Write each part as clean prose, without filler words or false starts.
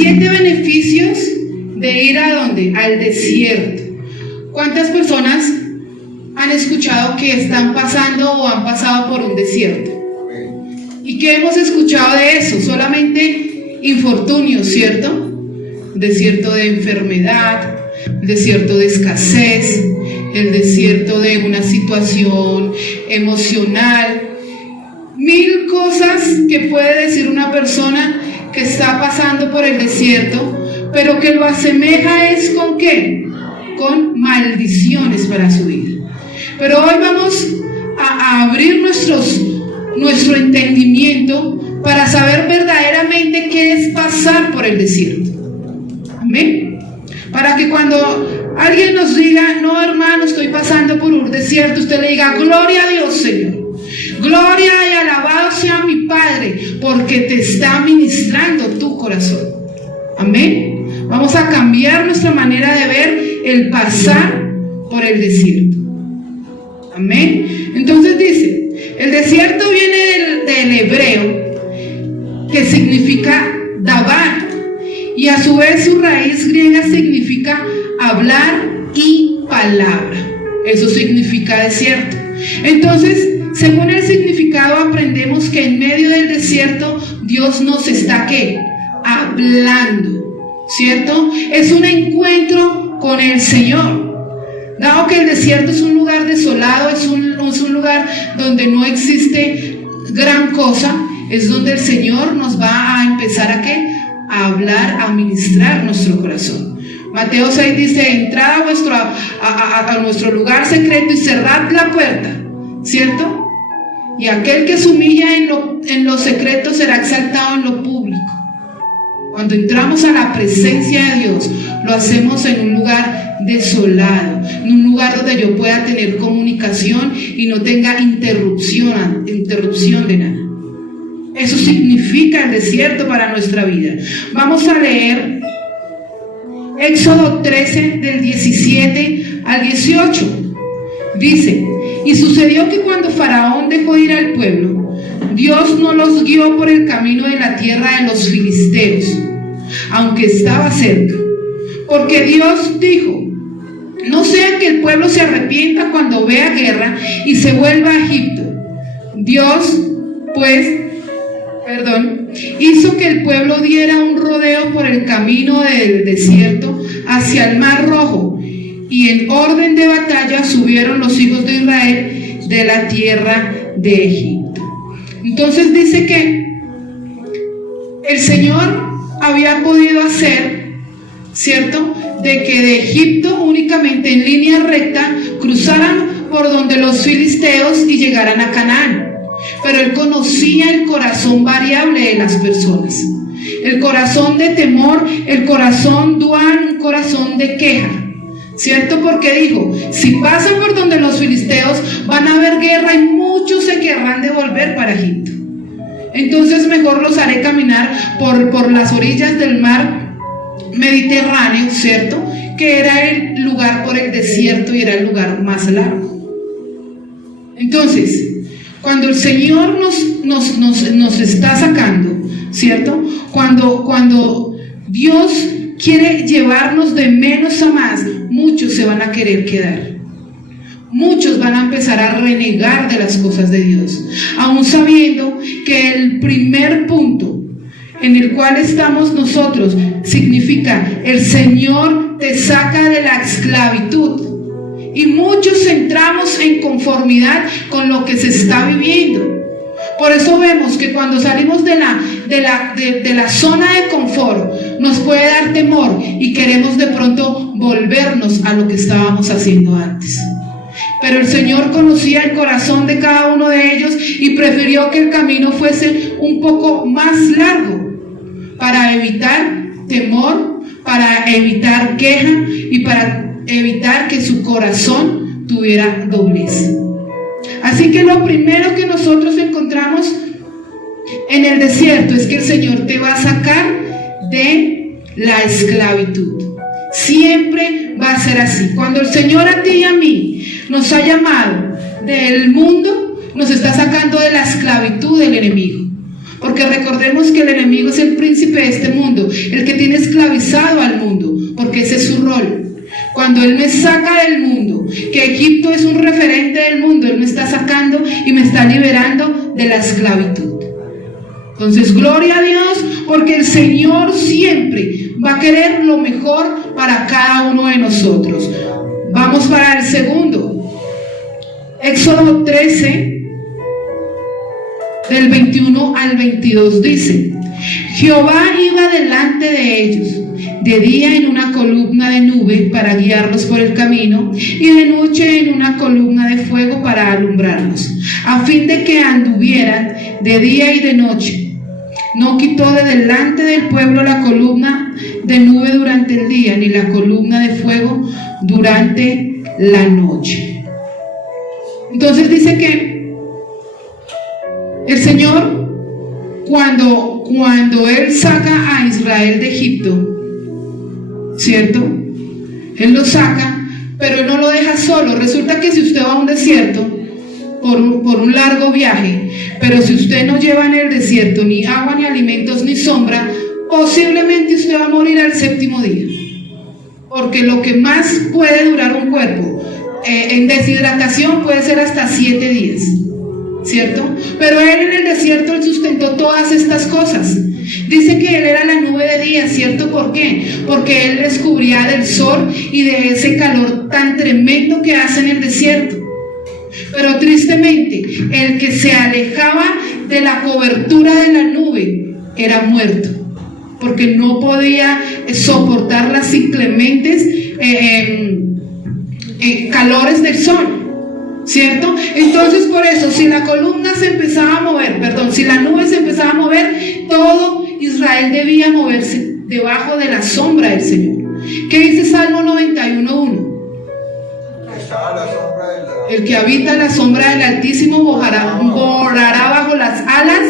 7 beneficios de ir ¿a dónde? Al desierto. ¿Cuántas personas han escuchado que están pasando o han pasado por un desierto? ¿Y qué hemos escuchado de eso? Solamente infortunios, ¿cierto? Desierto de enfermedad, desierto de escasez, el desierto de una situación emocional, 1000 cosas que puede decir una persona que está pasando por el desierto, pero que lo asemeja es ¿con qué? Con maldiciones para su vida. Pero hoy vamos a abrir nuestro entendimiento para saber verdaderamente qué es pasar por el desierto. Amén. Para que cuando alguien nos diga, no hermano, estoy pasando por un desierto, usted le diga, gloria a Dios, Señor. Gloria y alabado sea mi Padre, porque te está ministrando tu corazón. Amén. Vamos a cambiar nuestra manera de ver el pasar por el desierto. Amén. Entonces dice, el desierto viene del hebreo, que significa dabar, y a su vez su raíz griega significa hablar y palabra. Eso significa desierto. Entonces, según el significado, aprendemos que en medio del desierto Dios nos está ¿qué? Hablando, ¿cierto? Es un encuentro con el Señor. Dado que el desierto es un lugar desolado, es un lugar donde no existe gran cosa, es donde el Señor nos va a empezar a ¿qué? A hablar, a ministrar nuestro corazón. Mateo 6 dice, entrad a nuestro lugar secreto y cerrad la puerta, ¿cierto? Y aquel que se humilla en lo secreto será exaltado en lo público. Cuando entramos a la presencia de Dios, lo hacemos en un lugar desolado, en un lugar donde yo pueda tener comunicación y no tenga interrupción de nada. Eso significa el desierto para nuestra vida. Vamos a leer Éxodo 13 del 17 al 18. Dice, y sucedió que cuando Faraón dejó ir al pueblo, Dios no los guió por el camino de la tierra de los filisteos, aunque estaba cerca, porque Dios dijo, no sea que el pueblo se arrepienta cuando vea guerra y se vuelva a Egipto. Dios, hizo que el pueblo diera un rodeo por el camino del desierto hacia el Mar Rojo, y en orden de batalla subieron los hijos de Israel de la tierra de Egipto. Entonces dice que el Señor había podido hacer, ¿cierto?, de que de Egipto únicamente en línea recta cruzaran por donde los filisteos y llegaran a Canaán. Pero Él conocía el corazón variable de las personas, el corazón de temor, el corazón dual, un corazón de queja, ¿cierto? Porque dijo, si pasan por donde los filisteos van a haber guerra y muchos se querrán devolver para Egipto. Entonces mejor los haré caminar por las orillas del mar Mediterráneo, ¿cierto? Que era el lugar por el desierto y era el lugar más largo. Entonces, cuando el Señor nos está sacando, ¿cierto? Cuando Dios quiere llevarnos de menos a más, muchos se van a querer quedar. Muchos van a empezar a renegar de las cosas de Dios, aún sabiendo que el primer punto en el cual estamos nosotros significa el Señor te saca de la esclavitud. Y muchos entramos en conformidad con lo que se está viviendo. Por eso vemos que cuando salimos de la zona de confort, nos puede dar temor y queremos de pronto volvernos a lo que estábamos haciendo antes. Pero el Señor conocía el corazón de cada uno de ellos y prefirió que el camino fuese un poco más largo para evitar temor, para evitar queja y para evitar que su corazón tuviera doblez. Así que lo primero que nosotros encontramos en el desierto es que el Señor te va a sacar de la esclavitud. Siempre va a ser así. Cuando el Señor a ti y a mí nos ha llamado del mundo, nos está sacando de la esclavitud del enemigo. Porque recordemos que el enemigo es el príncipe de este mundo, el que tiene esclavizado al mundo, porque ese es su rol. Cuando Él me saca del mundo, que Egipto es un referente del mundo, Él me está sacando y me está liberando de la esclavitud. Entonces, gloria a Dios, porque el Señor siempre va a querer lo mejor para cada uno de nosotros. Vamos para el segundo. Éxodo 13, del 21 al 22 dice: Jehová iba delante de ellos, de día en una columna de nube para guiarlos por el camino, y de noche en una columna de fuego para alumbrarlos, a fin de que anduvieran de día y de noche. No quitó de delante del pueblo la columna de nube durante el día, ni la columna de fuego durante la noche. Entonces dice que el Señor, cuando Él saca a Israel de Egipto, ¿cierto? Él lo saca, pero no lo deja solo. Resulta que si usted va a un desierto por un largo viaje, pero si usted no lleva en el desierto ni agua, ni alimentos, ni sombra, posiblemente usted va a morir al séptimo día. Porque lo que más puede durar un cuerpo en deshidratación puede ser hasta 7 días, ¿cierto? Pero Él en el desierto, Él sustentó todas estas cosas. Dice que Él era la nube de día, ¿cierto? ¿Por qué? Porque Él les cubría del sol y de ese calor tan tremendo que hace en el desierto. Pero tristemente, el que se alejaba de la cobertura de la nube era muerto, porque no podía soportar las inclementes calores del sol, ¿cierto? Entonces, por eso, si la columna se empezaba a mover, si la nube se empezaba a mover, todo Israel debía moverse debajo de la sombra del Señor. ¿Qué dice Salmo 91:1? El que habita la sombra del Altísimo morará bajo las alas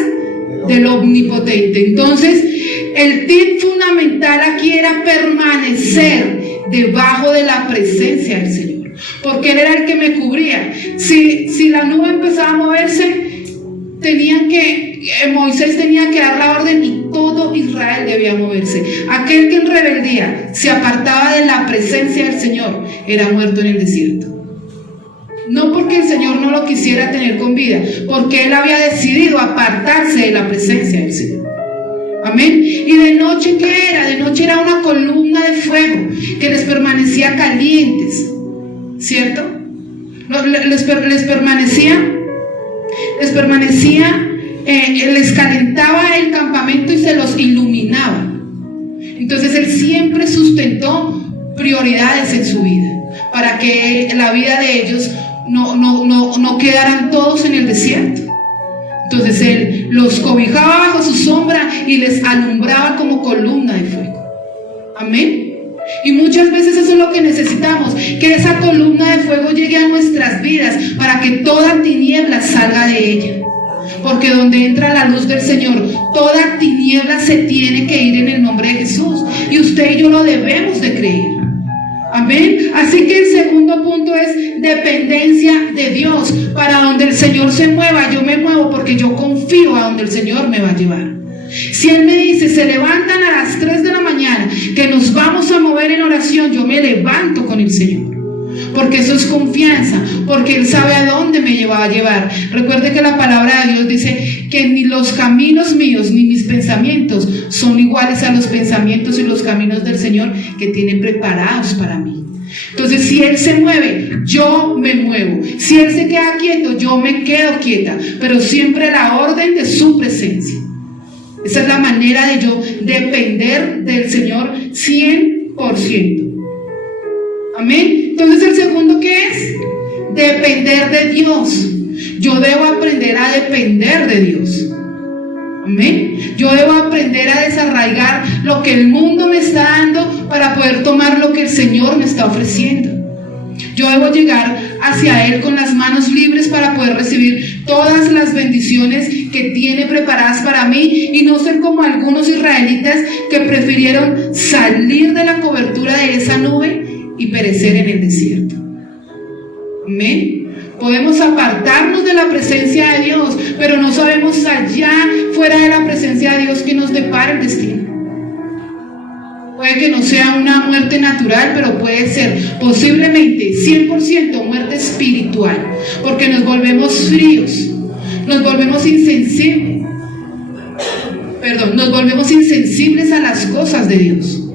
del Omnipotente. Entonces, el tip fundamental aquí era permanecer debajo de la presencia del Señor, porque Él era el que me cubría. Si la nube empezaba a moverse, Moisés tenía que dar la orden y todo Israel debía moverse. Aquel que en rebeldía se apartaba de la presencia del Señor era muerto en el desierto. No porque el Señor no lo quisiera tener con vida, porque Él había decidido apartarse de la presencia del Señor. Amén. Y de noche, ¿qué era? De noche era una columna de fuego que les permanecía calientes, ¿cierto? Les calentaba el campamento y se los iluminaba. Entonces Él siempre sustentó prioridades en su vida, para que la vida de ellos no quedaran todos en el desierto. Entonces Él los cobijaba bajo su sombra y les alumbraba como columna de fuego. Amén. Y muchas veces eso es lo que necesitamos, que esa columna de fuego llegue a nuestras vidas para que toda tiniebla salga de ella. Porque donde entra la luz del Señor, toda tiniebla se tiene que ir en el nombre de Jesús. Y usted y yo lo debemos de creer. Amén. Así que el segundo punto es dependencia de Dios. Para donde el Señor se mueva, yo me muevo porque yo confío a donde el Señor me va a llevar. Si Él me dice, se levantan a las 3 de la mañana, que nos vamos a mover en oración, yo me levanto con el Señor. Porque eso es confianza, porque Él sabe a dónde me va a llevar. Recuerde que la palabra de Dios dice que ni los caminos míos ni mis pensamientos son iguales a los pensamientos y los caminos del Señor que tiene preparados para mí. Entonces, si Él se mueve, yo me muevo. Si Él se queda quieto, yo me quedo quieta, pero siempre a la orden de su presencia. Esa es la manera de yo depender del Señor 100%. Amén. Entonces, el segundo, ¿qué es? Depender de Dios. Yo debo aprender a depender de Dios. Amén. Yo debo aprender a desarraigar lo que el mundo me está dando para poder tomar lo que el Señor me está ofreciendo. Yo debo llegar hacia Él con las manos libres para poder recibir todas las bendiciones que tiene preparadas para mí y no ser como algunos israelitas que prefirieron salir de la cobertura de esa nube y perecer en el desierto. Amén. Podemos apartarnos de la presencia de Dios, pero no sabemos allá, fuera de la presencia de Dios, que nos depara el destino. Puede que no sea una muerte natural, pero puede ser posiblemente 100% muerte espiritual, porque nos volvemos fríos, nos volvemos insensibles, nos volvemos insensibles a las cosas de Dios.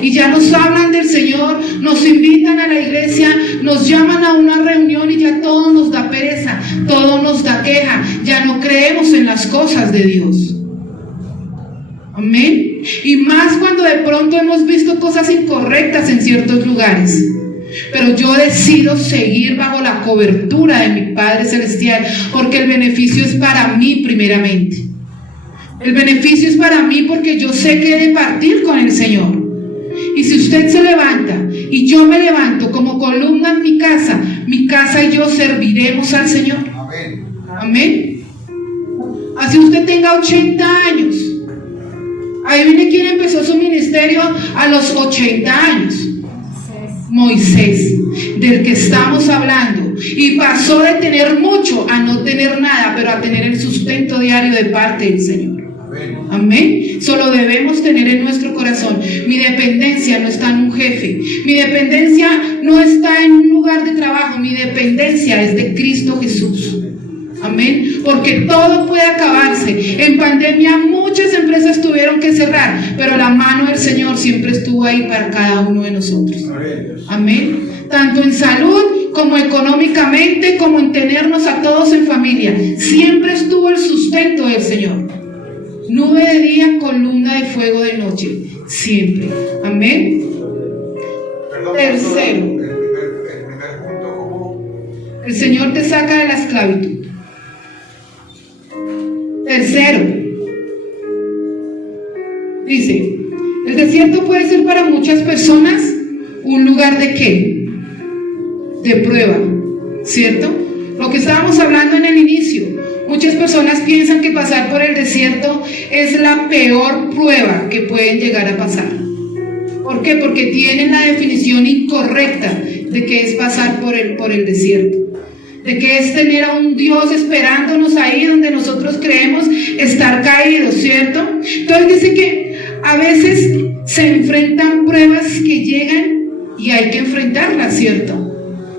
Y ya nos hablan del Señor, nos invitan a la iglesia, nos llaman a una reunión y ya todo nos da pereza, todo nos da queja, ya no creemos en las cosas de Dios. Amén. Y más cuando de pronto hemos visto cosas incorrectas en ciertos lugares. Pero yo decido seguir bajo la cobertura de mi Padre Celestial, porque el beneficio es para mí primeramente. El beneficio es para mí porque yo sé que he de partir con el Señor. Y si usted se levanta y yo me levanto como columna en mi casa y yo serviremos al Señor. Amén. Amén. Así usted tenga 80 años. Ahí viene quien empezó su ministerio a los 80 años. Moisés, del que estamos hablando. Y pasó de tener mucho a no tener nada, pero a tener el sustento diario de parte del Señor. Amén. Solo debemos tener en nuestro corazón: mi dependencia no está en un jefe, mi dependencia no está en un lugar de trabajo, mi dependencia es de Cristo Jesús. Amén. Porque todo puede acabarse. En pandemia muchas empresas tuvieron que cerrar, pero la mano del Señor siempre estuvo ahí para cada uno de nosotros. Amén. Tanto en salud como económicamente, como en tenernos a todos en familia, siempre estuvo el sustento del Señor. Nube de día, columna de fuego de noche, siempre. Amén. Tercero, el primer punto, ¿cómo? El Señor te saca de la esclavitud. Tercero, dice: el desierto puede ser para muchas personas un lugar de ¿qué? De prueba, ¿cierto? Lo que estábamos hablando en el inicio. Muchas personas piensan que pasar por el desierto es la peor prueba que pueden llegar a pasar. ¿Por qué? Porque tienen la definición incorrecta de qué es pasar por el desierto. De que es tener a un Dios esperándonos ahí donde nosotros creemos estar caídos, ¿cierto? Entonces dice que a veces se enfrentan pruebas que llegan y hay que enfrentarlas, ¿cierto?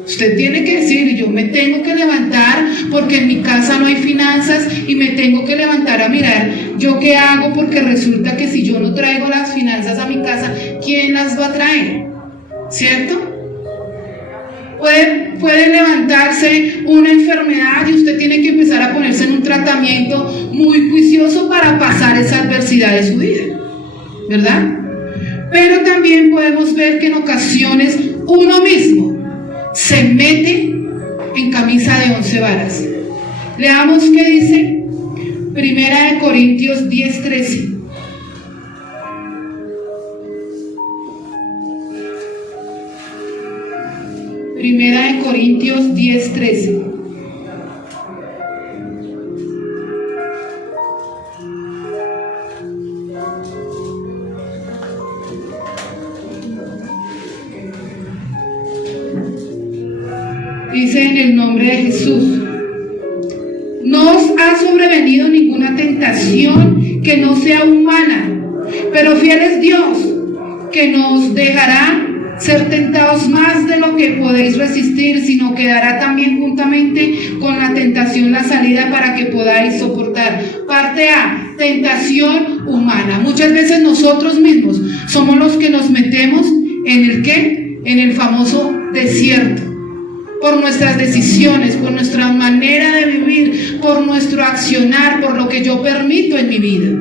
Usted tiene que decir: yo me tengo que levantar porque en mi casa no hay finanzas y me tengo que levantar a mirar yo qué hago, porque resulta que si yo no traigo las finanzas a mi casa, ¿quién las va a traer? ¿Cierto? Puede levantarse una enfermedad y usted tiene que empezar a ponerse en un tratamiento muy juicioso para pasar esa adversidad de su vida, ¿verdad? Pero también podemos ver que en ocasiones uno mismo se mete en camisa de 11 varas. Leamos qué dice Primera de Corintios 10:13. Primera de Corintios 10:13. Dice: en el nombre de Jesús, no os ha sobrevenido ninguna tentación que no sea humana, pero fiel es Dios, que nos dejará ser tentados más de lo que podéis resistir, sino que dará también juntamente con la tentación la salida para que podáis soportar. Parte A: tentación humana. Muchas veces nosotros mismos somos los que nos metemos en el ¿qué? En el famoso desierto. Por nuestras decisiones, por nuestra manera de vivir, por nuestro accionar, por lo que yo permito en mi vida.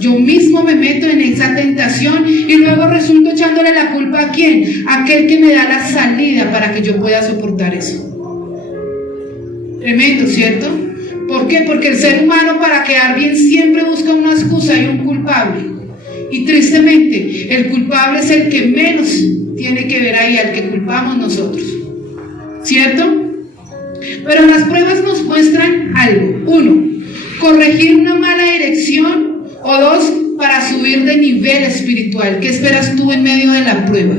Yo mismo me meto en esa tentación y luego resulto echándole la culpa ¿a quién? A aquel que me da la salida para que yo pueda soportar eso. Tremendo, ¿cierto? ¿Por qué? Porque el ser humano, para quedar bien, siempre busca una excusa y un culpable. Y tristemente, el culpable es el que menos tiene que ver ahí, al que culpamos nosotros, ¿cierto? Pero las pruebas nos muestran algo. 1, corregir una mala dirección. O 2, para subir de nivel espiritual. ¿Qué esperas tú en medio de la prueba?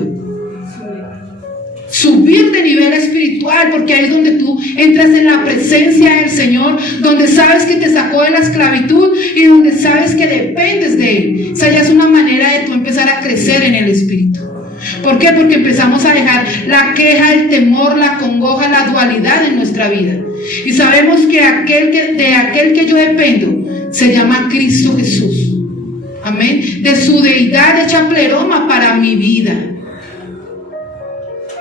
subir de nivel espiritual, porque ahí es donde tú entras en la presencia del Señor, donde sabes que te sacó de la esclavitud y donde sabes que dependes de Él. Esa ya es una manera de tú empezar a crecer en el Espíritu. ¿Por qué? Porque empezamos a dejar la queja, el temor, la congoja, la dualidad en nuestra vida. Y sabemos que de aquel que yo dependo se llama Cristo Jesús. Amén. De su deidad hecha pleroma para mi vida.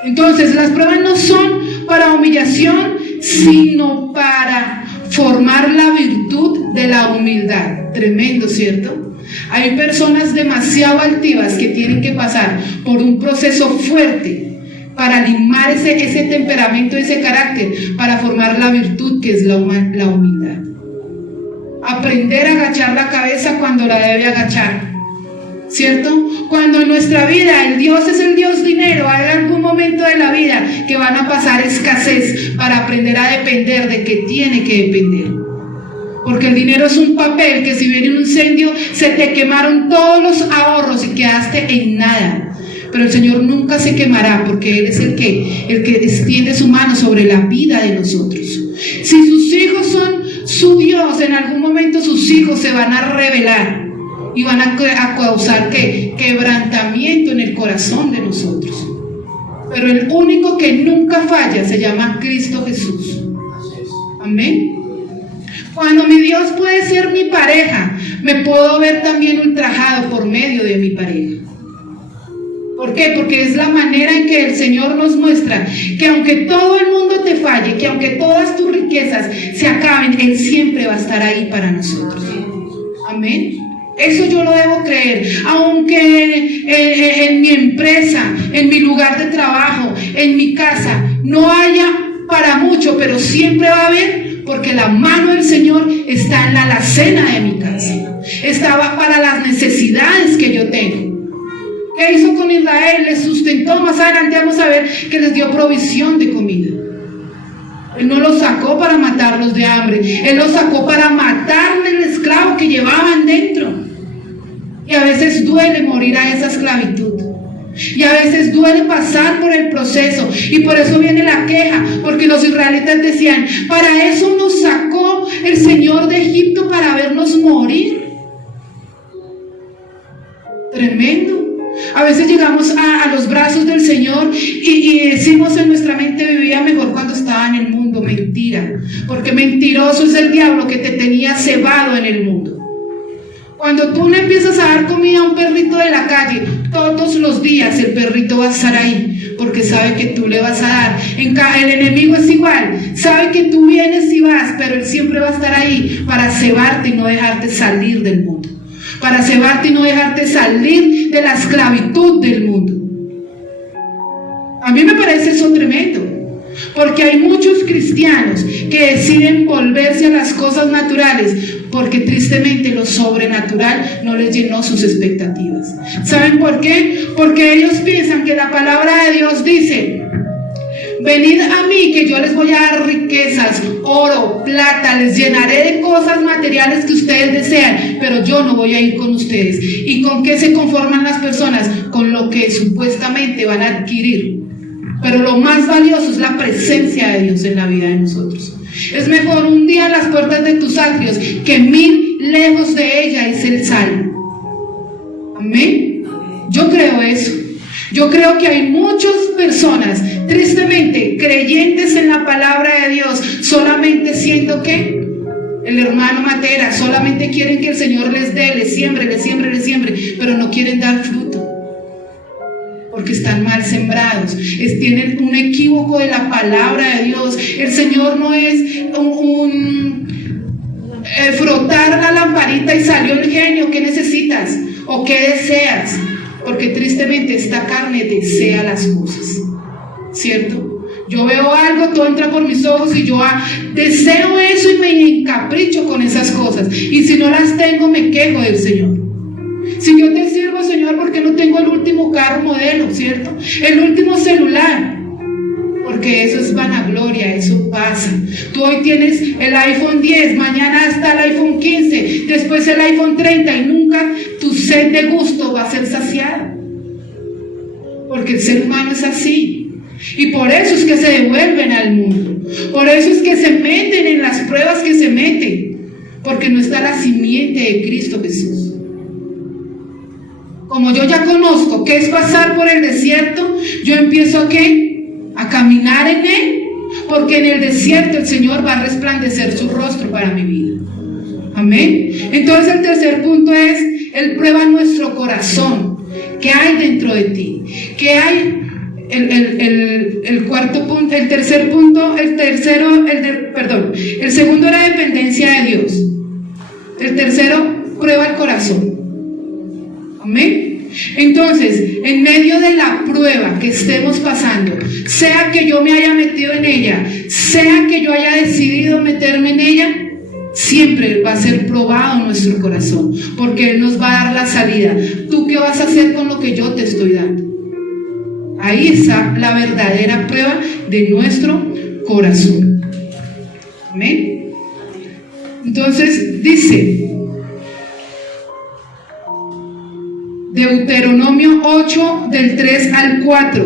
Entonces las pruebas no son para humillación, sino para formar la virtud de la humildad. Tremendo, ¿cierto? Hay personas demasiado altivas que tienen que pasar por un proceso fuerte para limar ese temperamento, ese carácter, para formar la virtud que es la humildad. Aprender a agachar la cabeza cuando la debe agachar, ¿cierto? Cuando en nuestra vida el Dios es el Dios dinero, hay algún momento de la vida que van a pasar escasez para aprender a depender de que tiene que depender. Porque el dinero es un papel que si viene un incendio se te quemaron todos los ahorros y quedaste en nada. Pero el Señor nunca se quemará, porque Él es el que extiende su mano sobre la vida de nosotros. Si sus hijos son su Dios, en algún momento sus hijos se van a rebelar y van a causar quebrantamiento en el corazón de nosotros. Pero el único que nunca falla se llama Cristo Jesús. Amén. Cuando mi Dios puede ser mi pareja, me puedo ver también ultrajado por medio de mi pareja. ¿Por qué? Porque es la manera en que el Señor nos muestra que aunque todo el mundo te falle, que aunque todas tus riquezas se acaben, Él siempre va a estar ahí para nosotros. Amén. Eso yo lo debo creer. Aunque en mi empresa, en mi lugar de trabajo, en mi casa, no haya para mucho, pero siempre va a haber, porque la mano del Señor está en la alacena de mi casa. Estaba para las necesidades que yo tengo. ¿Qué hizo con Israel? Les sustentó. Más adelante vamos a ver que les dio provisión de comida. Él no los sacó para matarlos de hambre. Él los sacó para matarle el esclavo que llevaban dentro. Y a veces duele morir a esa esclavitud. Y a veces duele pasar por el proceso. Y por eso viene la queja. Porque los israelitas decían, para eso nos sacó el Señor de Egipto, para vernos morir. Tremendo. A veces llegamos a los brazos del Señor y decimos en nuestra mente, vivía mejor cuando estaba en el mundo. Mentira, porque mentiroso es el diablo que te tenía cebado en el mundo. Cuando tú le empiezas a dar comida a un perrito de la calle, todos los días el perrito va a estar ahí, porque sabe que tú le vas a dar. El enemigo es igual, sabe que tú vienes y vas, pero él siempre va a estar ahí para cebarte y no dejarte salir del mundo, para cebarte y no dejarte salir de la esclavitud del mundo. A mí me parece eso tremendo, porque hay muchos cristianos que deciden volverse a las cosas naturales, porque tristemente lo sobrenatural no les llenó sus expectativas. ¿Saben por qué? Porque ellos piensan que la palabra de Dios dice, venid a mí que yo les voy a dar riquezas, oro, plata, les llenaré de cosas materiales que ustedes desean, pero yo no voy a ir con ustedes. ¿Y con qué se conforman las personas? Con lo que supuestamente van a adquirir. Pero lo más valioso es la presencia de Dios en la vida de nosotros. Es mejor un día a las puertas de tus atrios que 1000 lejos de ella, dice el Salmo. Amén. Yo creo eso. Yo creo que hay muchas personas, tristemente, creyentes en la palabra de Dios, solamente siendo que el hermano Matera, solamente quieren que el Señor les dé, les siembre, pero no quieren dar fruto, porque están mal sembrados, tienen un equívoco de la palabra de Dios. El Señor no es frotar la lamparita y salió el genio. ¿Qué necesitas? ¿O qué deseas? Porque tristemente esta carne desea las cosas, ¿cierto? Yo veo algo, todo entra por mis ojos y yo deseo eso y me encapricho con esas cosas. Y si no las tengo, me quejo del Señor. Si yo te sirvo, Señor, ¿por qué no tengo el último carro modelo, cierto? El último celular. Porque eso es vanagloria, eso pasa. Tú hoy tienes el iPhone 10, mañana está el iPhone 15, después el iPhone 30 y nunca tu sed de gusto va a ser saciada. Porque el ser humano es así. Y por eso es que se devuelven al mundo. Por eso es que se meten en las pruebas que se meten. Porque no está la simiente de Cristo Jesús. Como yo ya conozco qué es pasar por el desierto, yo empiezo a ¿qué? A caminar en él. Porque en el desierto el Señor va a resplandecer su rostro para mi vida. Amén. Entonces el tercer punto es, Él prueba nuestro corazón. ¿Qué hay dentro de ti? ¿Qué hay? El cuarto punto, el tercer punto, el segundo era dependencia de Dios. El tercero, prueba el corazón. Amén. Entonces, en medio de la prueba que estemos pasando, sea que yo me haya metido en ella, sea que yo haya decidido meterme en ella, siempre va a ser probado nuestro corazón, porque Él nos va a dar la salida. ¿Tú qué vas a hacer con lo que yo te estoy dando? Ahí está la verdadera prueba de nuestro corazón. Amén. Entonces dice Deuteronomio 8 del 3 al 4: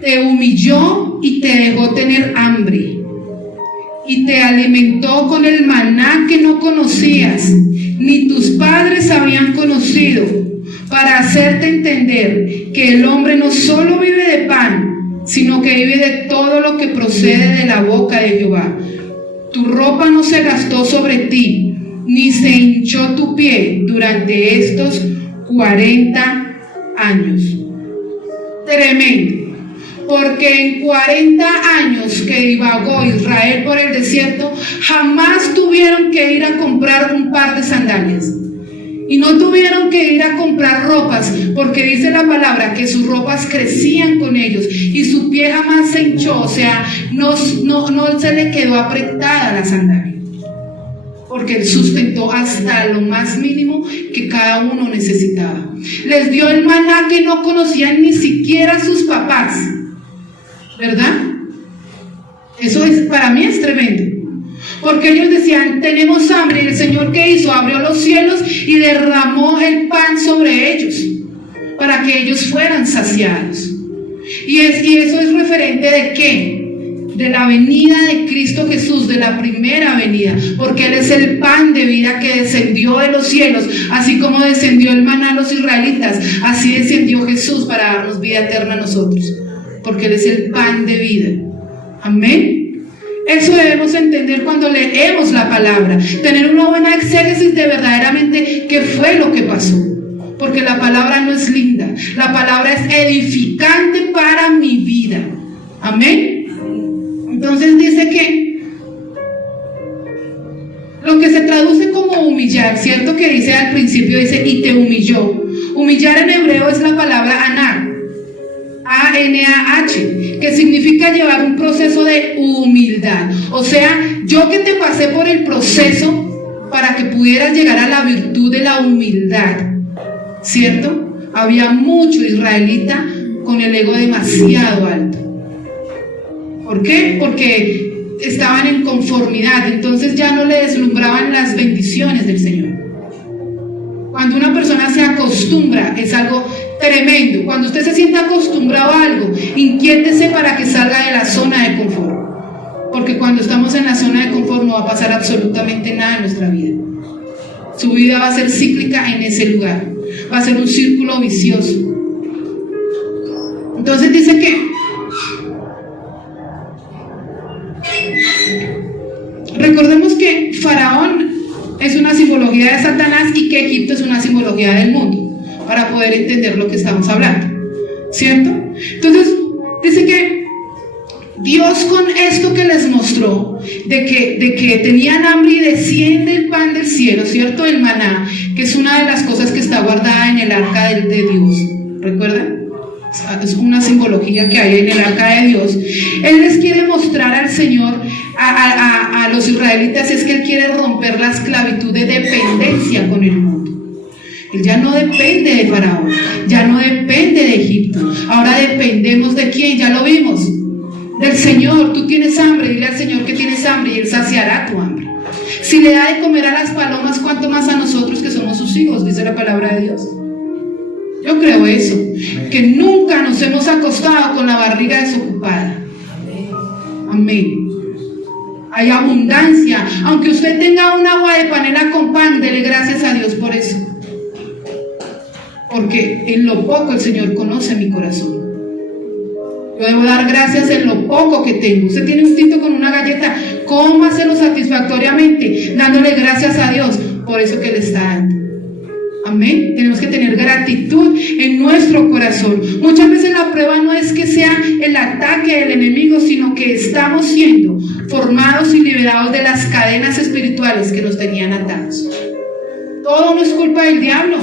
te humilló y te dejó tener hambre, y te alimentó con el maná que no conocías, ni tus padres habían conocido, para hacerte entender que el hombre no solo vive de pan, sino que vive de todo lo que procede de la boca de Jehová. Tu ropa no se gastó sobre ti, ni se hinchó tu pie durante estos 40 años. Tremendo. Porque en 40 años que divagó Israel por el desierto, jamás tuvieron que ir a comprar un par de sandalias. Y no tuvieron que ir a comprar ropas, porque dice la palabra que sus ropas crecían con ellos y su pie jamás se hinchó, o sea, no se le quedó apretada la sandalia, porque Él sustentó hasta lo más mínimo que cada uno necesitaba. Les dio el maná que no conocían ni siquiera sus papás, ¿verdad? Eso para mí es tremendo. Porque ellos decían, tenemos hambre, y el Señor, ¿qué hizo? Abrió los cielos y derramó el pan sobre ellos, para que ellos fueran saciados. Y eso es referente ¿de qué? De la venida de Cristo Jesús, de la primera venida, porque Él es el pan de vida que descendió de los cielos, así como descendió el maná a los israelitas, así descendió Jesús para darnos vida eterna a nosotros, porque Él es el pan de vida. Amén. Eso debemos entender cuando leemos la palabra, tener una buena exégesis de verdaderamente qué fue lo que pasó, porque la palabra no es linda, la palabra es edificante para mi vida. Amén. Entonces dice que lo que se traduce como humillar, ¿cierto? Que dice al principio, dice, y te humilló. Humillar en hebreo es la palabra anar, A-N-A-H, que significa llevar un proceso de humildad. O sea, yo que te pasé por el proceso para que pudieras llegar a la virtud de la humildad, ¿cierto? Había mucho israelita con el ego demasiado alto. ¿Por qué? Porque estaban en conformidad, entonces ya no le deslumbraban las bendiciones del Señor. Cuando una persona se acostumbra, es algo tremendo. Cuando usted se sienta acostumbrado a algo, inquiétese para que salga de la zona de confort. Porque cuando estamos en la zona de confort no va a pasar absolutamente nada en nuestra vida. Su vida va a ser cíclica en ese lugar. Va a ser un círculo vicioso. Entonces dice que recordemos que Faraón es una simbología de Satanás y que Egipto es una simbología del mundo, para poder entender lo que estamos hablando, ¿cierto? Entonces dice que Dios, con esto que les mostró de que tenían hambre y desciende el pan del cielo, ¿cierto? El maná, que es una de las cosas que está guardada en el arca de Dios, ¿recuerdan? Es una simbología que hay en el arca de Dios. Él les quiere mostrar al Señor, a los israelitas, es que Él quiere romper la esclavitud de dependencia con el mundo. Él ya no depende de Faraón, ya no depende de Egipto, ahora dependemos de quién, ya lo vimos, del Señor. Tú tienes hambre, dile al Señor que tienes hambre y Él saciará tu hambre. Si le da de comer a las palomas, ¿cuánto más a nosotros que somos sus hijos? Dice la palabra de Dios. Yo creo eso, que nunca nos hemos acostado con la barriga desocupada. Amén. Hay abundancia. Aunque usted tenga un agua de panela con pan, dele gracias a Dios por eso. Porque en lo poco el Señor conoce mi corazón. Yo debo dar gracias en lo poco que tengo. Usted tiene un tinto con una galleta, cómaselo satisfactoriamente, dándole gracias a Dios por eso que le está dando. Amén. Tenemos que tener gratitud en nuestro corazón. Muchas veces la prueba no es que sea el ataque del enemigo, sino que estamos siendo formados y liberados de las cadenas espirituales que nos tenían atados. Todo no es culpa del diablo,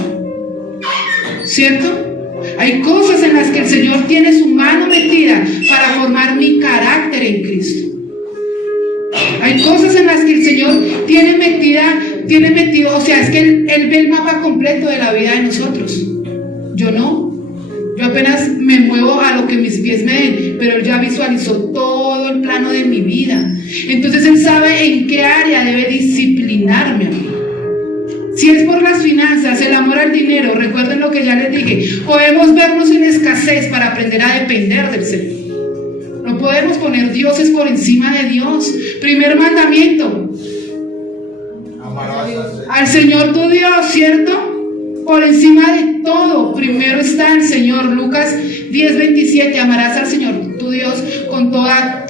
¿cierto? Hay cosas en las que el Señor tiene su mano metida para formar mi carácter en Cristo. Hay cosas en las que el Señor tiene metido, o sea, es que Él ve el mapa completo de la vida de nosotros. Yo no. Yo apenas me muevo a lo que mis pies me den, pero Él ya visualizó todo el plano de mi vida. Entonces Él sabe en qué área debe disciplinarme a mí. Si es por las finanzas, el amor al dinero, recuerden lo que ya les dije, podemos vernos en escasez para aprender a depender del Señor. No podemos poner dioses por encima de Dios. Primer mandamiento: al Señor tu Dios, ¿cierto? Por encima de todo, primero está el Señor. Lucas 10:27, amarás al Señor tu Dios con toda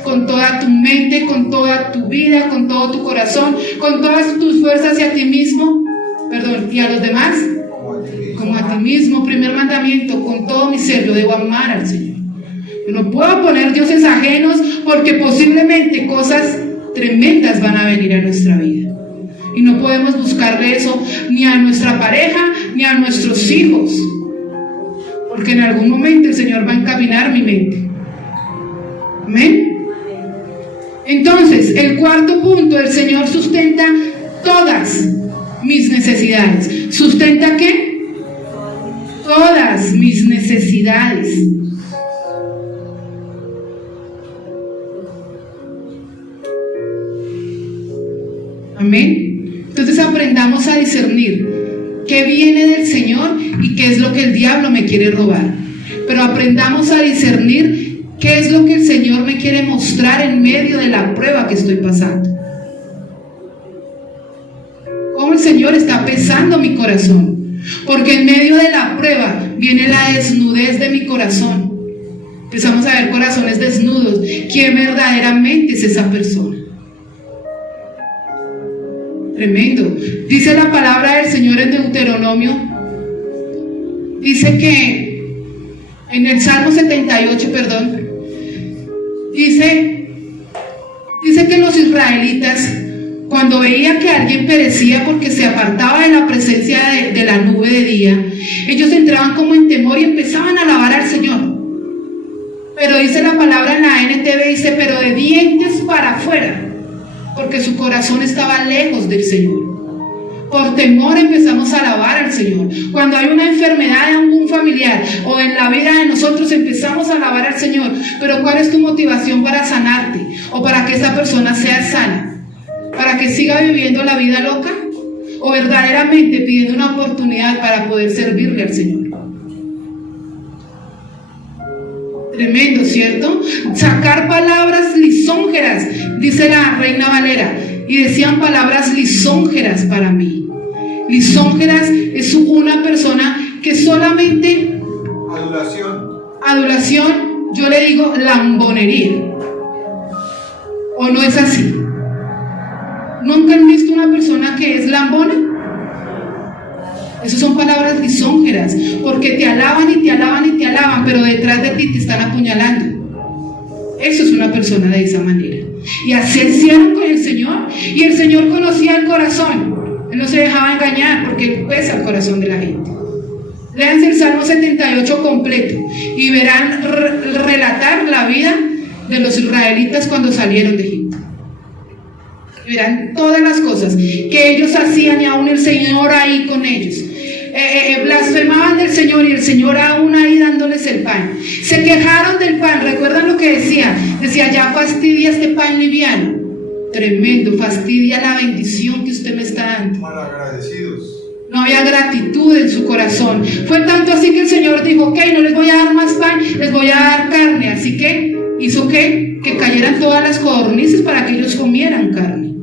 tu mente, con toda tu vida, con todo tu corazón, con todas tus fuerzas y a ti mismo, y a los demás como a ti mismo. Primer mandamiento: con todo mi ser yo debo amar al Señor. Yo no puedo poner dioses ajenos, porque posiblemente cosas tremendas van a venir a nuestra vida. Y no podemos buscarle eso ni a nuestra pareja ni a nuestros hijos, porque en algún momento el Señor va a encaminar mi mente. Amén. Entonces, el cuarto punto: el Señor sustenta todas mis necesidades. ¿Sustenta qué? Todas mis necesidades. Amén. Entonces aprendamos a discernir qué viene del Señor y qué es lo que el diablo me quiere robar. Pero aprendamos a discernir qué es lo que el Señor me quiere mostrar en medio de la prueba que estoy pasando. Cómo el Señor está pesando mi corazón. Porque en medio de la prueba viene la desnudez de mi corazón. Empezamos a ver corazones desnudos. ¿Quién verdaderamente es esa persona? Tremendo. Dice la palabra del Señor en Deuteronomio, dice que en el Salmo 78, dice que los israelitas, cuando veían que alguien perecía porque se apartaba de la presencia de la nube de día, ellos entraban como en temor y empezaban a alabar al Señor. Pero dice la palabra en la NTV, dice, pero de dientes para afuera, porque su corazón estaba lejos del Señor. Por temor empezamos a alabar al Señor. Cuando hay una enfermedad en algún familiar o en la vida de nosotros, empezamos a alabar al Señor. Pero ¿cuál es tu motivación para sanarte? ¿O para que esa persona sea sana? ¿Para que siga viviendo la vida loca? ¿O verdaderamente pidiendo una oportunidad para poder servirle al Señor? Tremendo, ¿cierto? Sacar palabras lisonjeras, dice la Reina Valera, y decían palabras lisonjeras para mí. Lisonjeras es una persona que solamente... Adulación, yo le digo lambonería. ¿O no es así? ¿Nunca han visto una persona que es lambona? Esas son palabras lisonjeras, porque te alaban y te alaban y te alaban, pero detrás de ti te están apuñalando. Eso es una persona de esa manera. Y así hicieron con el Señor, y el Señor conocía el corazón. Él no se dejaba engañar, porque Él pesa el corazón de la gente. Léanse el Salmo 78 completo y verán relatar la vida de los israelitas cuando salieron de Egipto. Verán todas las cosas que ellos hacían, y aún el Señor ahí con ellos. Blasfemaban del Señor, y el Señor aún ahí dándoles el pan. Se quejaron del pan. ¿Recuerdan lo que decía? Decía, ya fastidia este pan liviano. Tremendo, fastidia la bendición que usted me está dando. Malagradecidos. No había gratitud en su corazón. Fue tanto así que el Señor dijo, ok, no les voy a dar más pan, les voy a dar carne. Así que hizo que cayeran todas las codornices para que ellos comieran carne.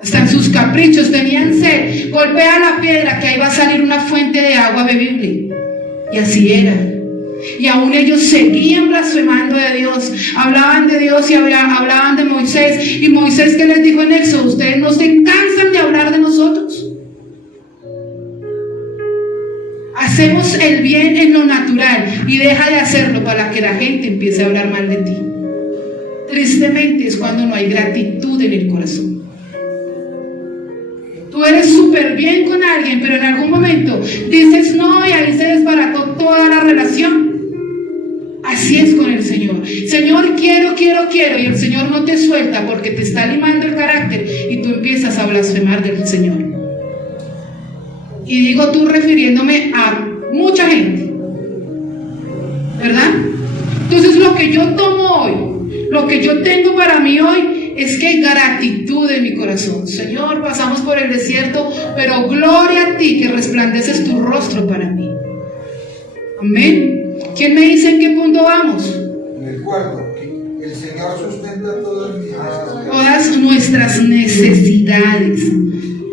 Hasta en sus caprichos tenían sed. Golpea la piedra que ahí va a salir una fuente de agua bebible. Y así era. Y aún ellos seguían blasfemando de Dios, hablaban de Dios y hablaban de Moisés. Y Moisés, ¿qué les dijo en Éxodo? Ustedes no se cansan de hablar de nosotros. Hacemos el bien en lo natural y deja de hacerlo para que la gente empiece a hablar mal de ti. Tristemente es cuando no hay gratitud en el corazón. Tú eres súper bien con alguien, pero en algún momento dices no y ahí se desbarató toda la relación. Así es con el Señor. Señor, quiero, y el Señor no te suelta porque te está limando el carácter y tú empiezas a blasfemar del Señor. Y digo tú refiriéndome a mucha gente, ¿verdad? Entonces lo que yo tomo hoy, lo que yo tengo para mí hoy, es que hay gratitud en mi corazón. Señor, pasamos por el desierto, pero gloria a ti que resplandeces tu rostro para mí. Amén. ¿Quién me dice en qué punto vamos? En el cuarto, el Señor sustenta todas nuestras necesidades.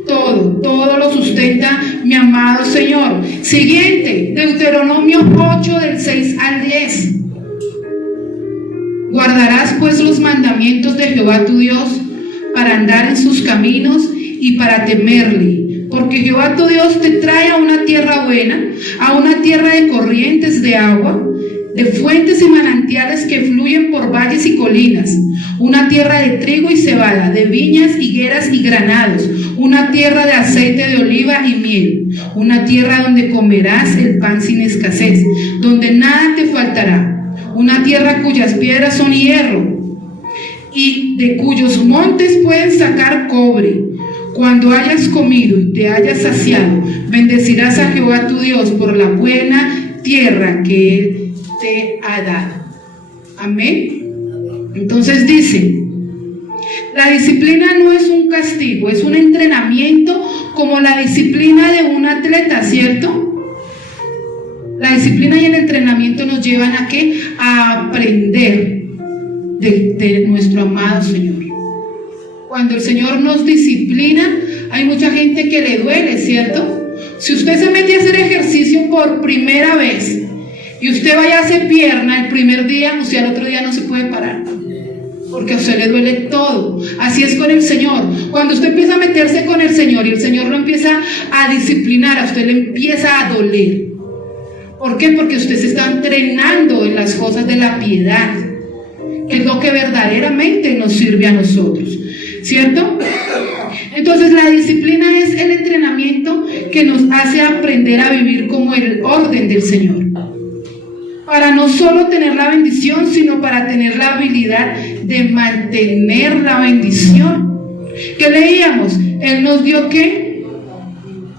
Todo lo sustenta mi amado Señor. Siguiente, Deuteronomio 8 del 6 al 10. Guardarás pues los mandamientos de Jehová tu Dios para andar en sus caminos y para temerle, porque Jehová tu Dios te trae a una tierra buena, a una tierra de corrientes de agua, de fuentes y manantiales que fluyen por valles y colinas, una tierra de trigo y cebada, de viñas, higueras y granados, una tierra de aceite de oliva y miel, una tierra donde comerás el pan sin escasez, donde nada te faltará, una tierra cuyas piedras son hierro y de cuyos montes pueden sacar cobre. Cuando hayas comido y te hayas saciado, bendecirás a Jehová tu Dios por la buena tierra que Él te ha dado. Amén. Entonces dice, la disciplina no es un castigo, es un entrenamiento como la disciplina de un atleta, ¿cierto? La disciplina y el entrenamiento nos llevan a ¿qué? A aprender de nuestro amado Señor. Cuando el Señor nos disciplina, hay mucha gente que le duele, ¿cierto? Si usted se mete a hacer ejercicio por primera vez y usted vaya a hacer pierna el primer día, usted al otro día no se puede parar, porque a usted le duele todo. Así es con el Señor. Cuando usted empieza a meterse con el Señor y el Señor lo empieza a disciplinar, a usted le empieza a doler. ¿Por qué? Porque usted se está entrenando en las cosas de la piedad, que es lo que verdaderamente nos sirve a nosotros, ¿cierto? Entonces la disciplina es el entrenamiento que nos hace aprender a vivir como el orden del Señor, para no solo tener la bendición, sino para tener la habilidad de mantener la bendición. ¿Qué leíamos? Él nos dio ¿qué?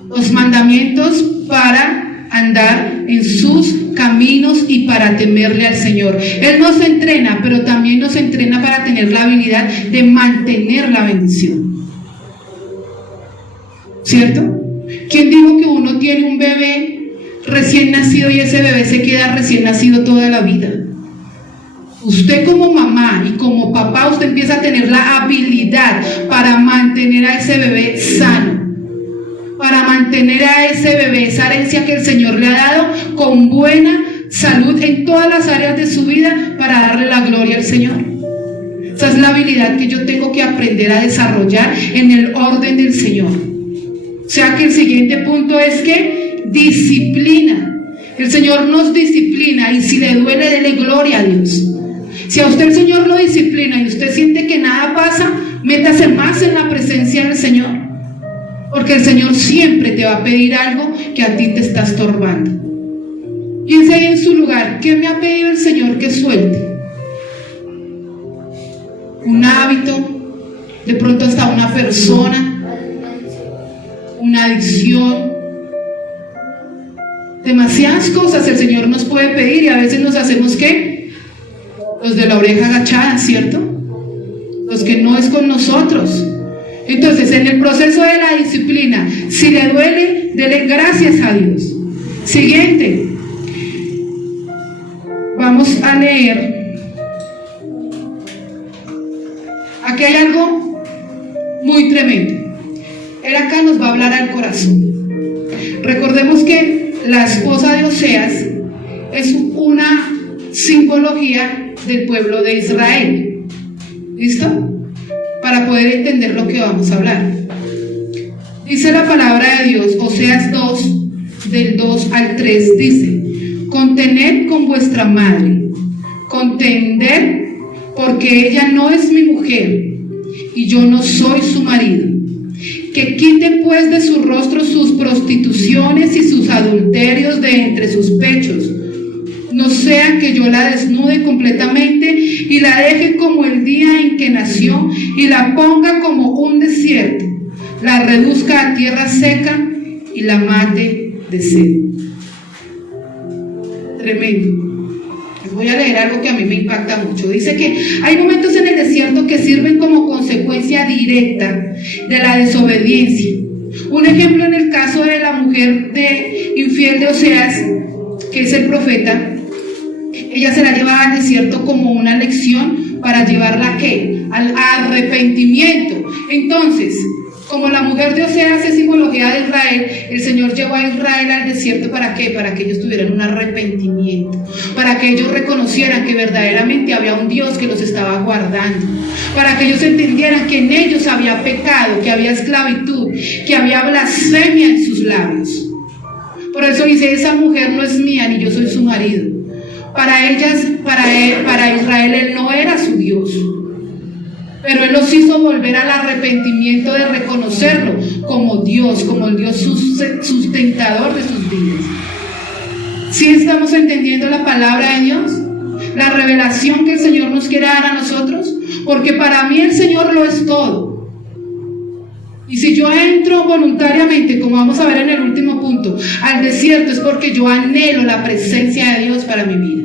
Los mandamientos para andar en sus caminos y para temerle al Señor. Él nos entrena, pero también nos entrena para tener la habilidad de mantener la bendición, ¿cierto? ¿Quién dijo que uno tiene un bebé recién nacido y ese bebé se queda recién nacido toda la vida? Usted como mamá y como papá, usted empieza a tener la habilidad para mantener a ese bebé sano, para mantener a ese bebé, esa herencia que el Señor le ha dado, con buena salud en todas las áreas de su vida, para darle la gloria al Señor. Esa es la habilidad que yo tengo que aprender a desarrollar en el orden del Señor. O sea que el siguiente punto es que disciplina. El Señor nos disciplina y si le duele, dele gloria a Dios. Si a usted el Señor lo disciplina y usted siente que nada pasa, métase más en la presencia del Señor, porque el Señor siempre te va a pedir algo que a ti te está estorbando. Piense ahí en su lugar, ¿qué me ha pedido el Señor que suelte? Un hábito, de pronto hasta una persona, una adicción. Demasiadas cosas el Señor nos puede pedir y a veces nos hacemos ¿qué? Los de la oreja agachada, ¿cierto? Los que no es con nosotros. Entonces, en el proceso de la disciplina, si le duele, dele gracias a Dios. Siguiente. Vamos a leer. Aquí hay algo muy tremendo. Él acá nos va a hablar al corazón. Recordemos que la esposa de Oseas es una simbología del pueblo de Israel. ¿Listo? Para poder entender lo que vamos a hablar. Dice la palabra de Dios, Oseas 2, del 2 al 3, dice: contened con vuestra madre, contender, porque ella no es mi mujer, y yo no soy su marido. Que quite pues de su rostro sus prostituciones y sus adulterios de entre sus pechos, no sea que yo la desnude completamente y la deje como el día en que nació y la ponga como un desierto, la reduzca a tierra seca y la mate de sed. Tremendo. Les voy a leer algo que a mí me impacta mucho. Dice que hay momentos en el desierto que sirven como consecuencia directa de la desobediencia. Un ejemplo en el caso de la mujer infiel de Oseas, que es el profeta. Ella se la llevaba al desierto como una lección para llevarla ¿a qué? Al arrepentimiento. Entonces, como la mujer de Oseas es simbología de Israel, el Señor llevó a Israel al desierto ¿para qué? Para que ellos tuvieran un arrepentimiento, para que ellos reconocieran que verdaderamente había un Dios que los estaba guardando, para que ellos entendieran que en ellos había pecado, que había esclavitud, que había blasfemia en sus labios. Por eso dice: esa mujer no es mía, ni yo soy su marido. Para Israel, él no era su Dios, pero él los hizo volver al arrepentimiento de reconocerlo como Dios, como el Dios sustentador de sus vidas. ¿Sí estamos entendiendo la palabra de Dios? La revelación que el Señor nos quiere dar a nosotros, porque para mí el Señor lo es todo. Y si yo entro voluntariamente, como vamos a ver en el último punto, al desierto, es porque yo anhelo la presencia de Dios para mi vida.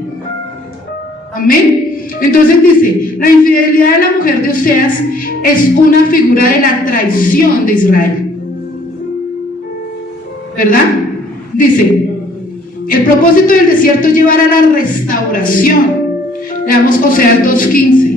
Amén. Entonces dice: la infidelidad de la mujer de Oseas es una figura de la traición de Israel, ¿verdad? Dice: el propósito del desierto es llevar a la restauración. Leamos Oseas 2:15.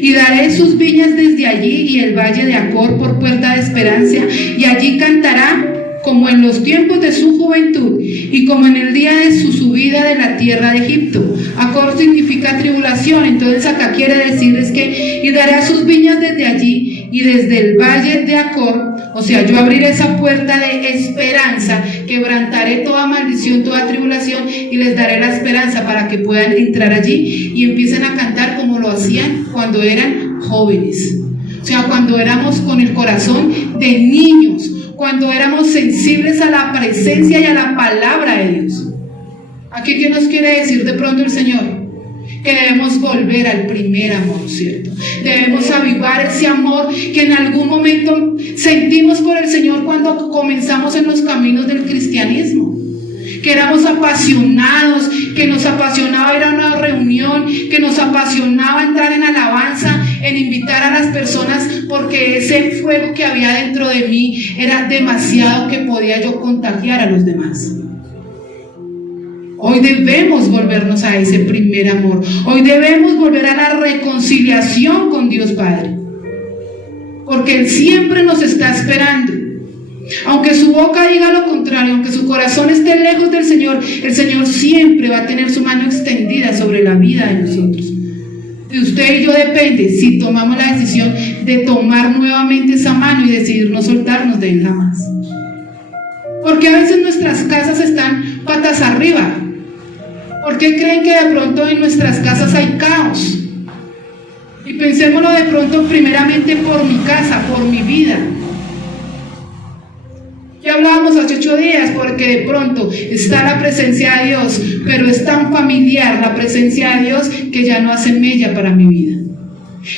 Y daré sus viñas desde allí y el valle de Acor por puerta de esperanza, y allí cantará como en los tiempos de su juventud y como en el día de su subida de la tierra de Egipto. Acor significa tribulación. Entonces acá quiere decir es que y daré sus viñas desde allí y desde el valle de Acor. O sea, yo abriré esa puerta de esperanza, quebrantaré toda maldición, toda tribulación, y les daré la esperanza para que puedan entrar allí y empiecen a cantar como lo hacían cuando eran jóvenes. O sea, cuando éramos con el corazón de niños, cuando éramos sensibles a la presencia y a la palabra de Dios. Aquí, ¿qué nos quiere decir de pronto el Señor? Que debemos volver al primer amor, ¿cierto? Debemos avivar ese amor que en algún momento sentimos por el Señor cuando comenzamos en los caminos del cristianismo. Que éramos apasionados, que nos apasionaba ir a una reunión, que nos apasionaba entrar en alabanza, en invitar a las personas, porque ese fuego que había dentro de mí era demasiado que podía yo contagiar a los demás. Hoy debemos volvernos a ese primer amor. Hoy debemos volver a la reconciliación con Dios Padre, porque Él siempre nos está esperando. Aunque su boca diga lo contrario, aunque su corazón esté lejos del Señor, el Señor siempre va a tener su mano extendida sobre la vida de nosotros. De usted y yo depende si tomamos la decisión de tomar nuevamente esa mano y decidir no soltarnos de Él jamás. Porque a veces nuestras casas están patas arriba. ¿Por qué creen que de pronto en nuestras casas hay caos? Y pensémoslo de pronto primeramente por mi casa, por mi vida. Ya hablábamos hace 8 días, porque de pronto está la presencia de Dios, pero es tan familiar la presencia de Dios que ya no hace mella para mi vida.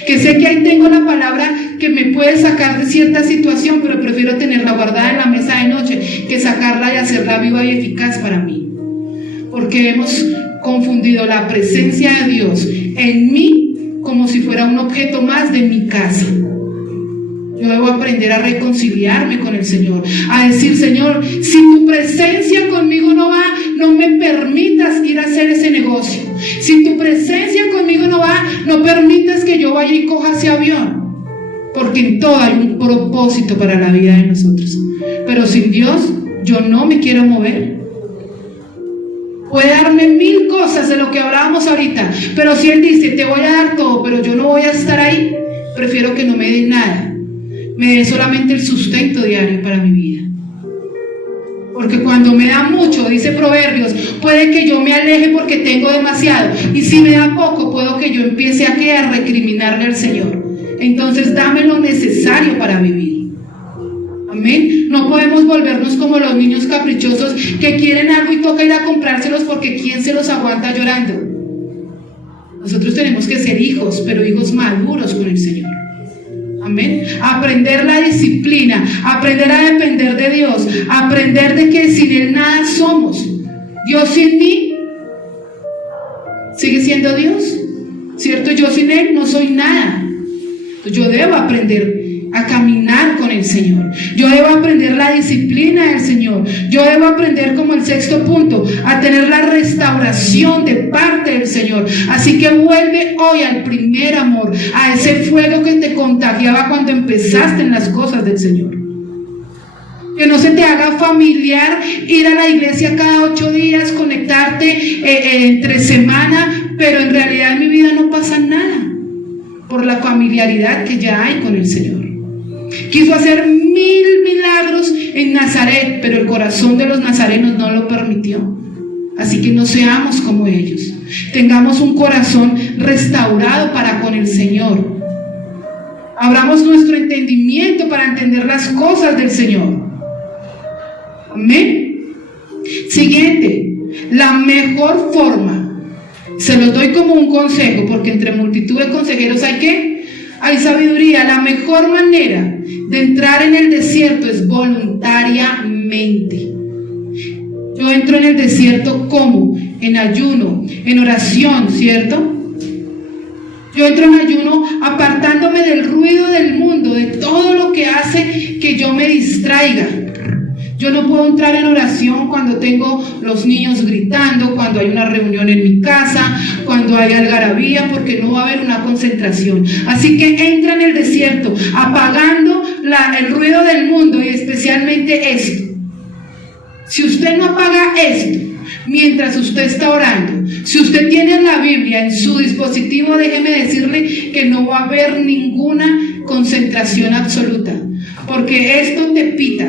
Que sé que ahí tengo la palabra que me puede sacar de cierta situación, pero prefiero tenerla guardada en la mesa de noche que sacarla y hacerla viva y eficaz para mí. Porque hemos confundido la presencia de Dios en mí como si fuera un objeto más de mi casa. Yo debo aprender a reconciliarme con el Señor, a decir: Señor, si tu presencia conmigo no va, no me permitas ir a hacer ese negocio. Si tu presencia conmigo no va, no permitas que yo vaya y coja ese avión. Porque en todo hay un propósito para la vida de nosotros. Pero sin Dios, yo no me quiero mover. Puede darme 1000 cosas de lo que hablábamos ahorita, pero si Él dice: te voy a dar todo, pero yo no voy a estar ahí, prefiero que no me dé nada. Me dé solamente el sustento diario para mi vida. Porque cuando me da mucho, dice Proverbios, puede que yo me aleje porque tengo demasiado. Y si me da poco, puedo que yo empiece a recriminarle al Señor. Entonces dame lo necesario para vivir. Amén. No podemos volvernos como los niños caprichosos que quieren algo y toca ir a comprárselos, porque ¿quién se los aguanta llorando? Nosotros tenemos que ser hijos, pero hijos maduros con el Señor. Amén. Aprender la disciplina, aprender a depender de Dios, aprender de que sin Él nada somos. Dios sin mí sigue siendo Dios, ¿cierto? Yo sin Él no soy nada. Yo debo aprender a caminar con el Señor. Yo debo aprender la disciplina del Señor. Yo debo aprender, como el 6º punto, a tener la restauración de parte del Señor. Así que vuelve hoy al primer amor, a ese fuego que te contagiaba cuando empezaste en las cosas del Señor. Que no se te haga familiar ir a la iglesia cada 8 días, conectarte entre semana, pero en realidad en mi vida no pasa nada, por la familiaridad que ya hay con el Señor. Quiso hacer 1000 milagros en Nazaret, pero el corazón de los nazarenos no lo permitió. Así que no seamos como ellos. Tengamos un corazón restaurado para con el Señor. Abramos nuestro entendimiento para entender las cosas del Señor. Amén. Siguiente, la mejor forma, se los doy como un consejo, porque entre multitud de consejeros hay sabiduría. La mejor manera de entrar en el desierto es voluntariamente. Yo entro en el desierto ¿cómo? En ayuno, en oración, ¿cierto? Yo entro en ayuno apartándome del ruido del mundo, de todo lo que hace que yo me distraiga. Yo no puedo entrar en oración cuando tengo los niños gritando, cuando hay una reunión en mi casa, cuando hay algarabía, porque no va a haber una concentración. Así que entra en el desierto apagando el ruido del mundo, y especialmente esto. Si usted no apaga esto mientras usted está orando, si usted tiene la Biblia en su dispositivo, déjeme decirle que no va a haber ninguna concentración absoluta, porque esto te pita.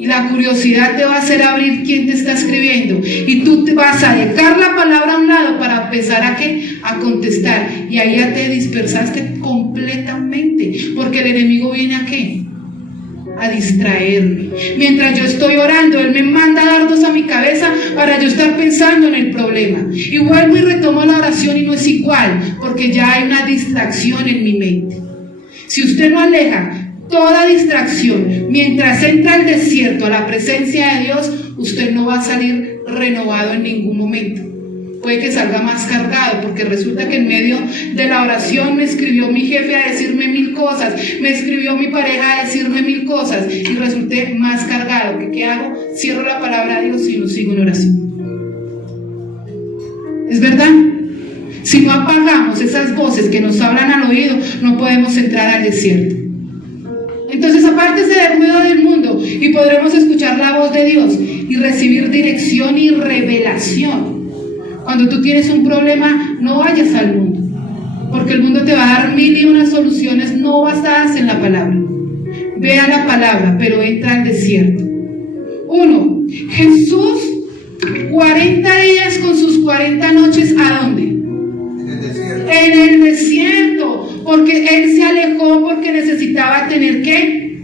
Y la curiosidad te va a hacer abrir quién te está escribiendo. Y tú te vas a dejar la palabra a un lado para empezar a contestar. Y ahí ya te dispersaste completamente. Porque el enemigo viene ¿a qué? A distraerme. Mientras yo estoy orando, él me manda dardos a mi cabeza para yo estar pensando en el problema. Y vuelvo y retomo la oración y no es igual, porque ya hay una distracción en mi mente. Si usted no aleja toda distracción mientras entra al desierto a la presencia de Dios, usted no va a salir renovado en ningún momento. Puede que salga más cargado, porque resulta que en medio de la oración me escribió mi jefe a decirme 1000 cosas, me escribió mi pareja a decirme 1000 cosas, y resulté más cargado. ¿Qué hago? Cierro la palabra de Dios y no sigo en oración. ¿Es verdad? Si no apagamos esas voces que nos hablan al oído, no podemos entrar al desierto. Entonces apártese del ruido del mundo y podremos escuchar la voz de Dios y recibir dirección y revelación. Cuando tú tienes un problema, no vayas al mundo, porque el mundo te va a dar 1001 soluciones no basadas en la palabra. Ve a la palabra, pero entra al desierto. 1. Jesús, 40 días con sus 40 noches, ¿a dónde? En el desierto. En el desierto. Porque él se alejó, porque necesitaba tener que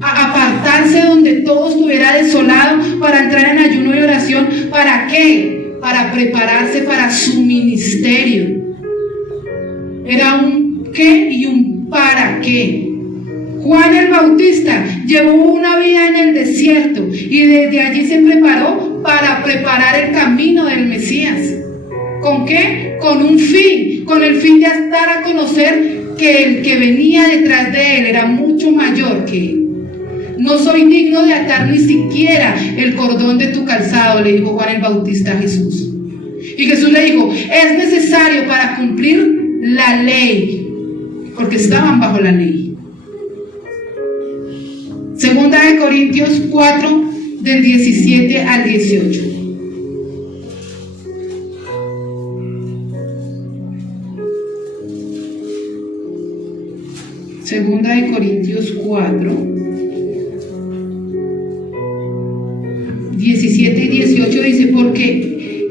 apartarse donde todo estuviera desolado para entrar en ayuno y oración. ¿Para qué? Para prepararse para su ministerio. Era un qué y un para qué. Juan el Bautista llevó una vida en el desierto y desde allí se preparó para preparar el camino del Mesías. ¿Con qué? Con un fin, con el fin de dar a conocer que el que venía detrás de él era mucho mayor que él. No soy digno de atar ni siquiera el cordón de tu calzado, le dijo Juan el Bautista a Jesús. Y Jesús le dijo, es necesario para cumplir la ley, porque estaban bajo la ley. Segunda de Corintios 4, del 17 al 18. Segunda de Corintios 4, 17 y 18 dice, porque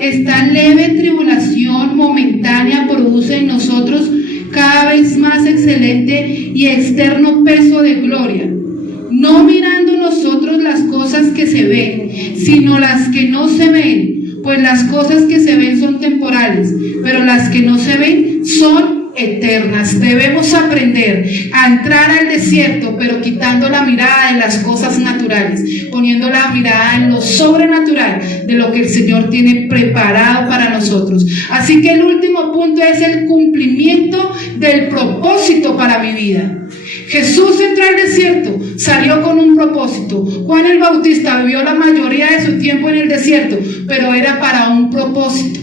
esta leve tribulación momentánea produce en nosotros cada vez más excelente y externo peso de gloria, no mirando nosotros las cosas que se ven, sino las que no se ven, pues las cosas que se ven son temporales, pero las que no se ven son eternas. Debemos aprender a entrar al desierto, pero quitando la mirada de las cosas naturales, poniendo la mirada en lo sobrenatural de lo que el Señor tiene preparado para nosotros. Así que el último punto es el cumplimiento del propósito para mi vida. Jesús entró al desierto, salió con un propósito. Juan el Bautista vivió la mayoría de su tiempo en el desierto, pero era para un propósito.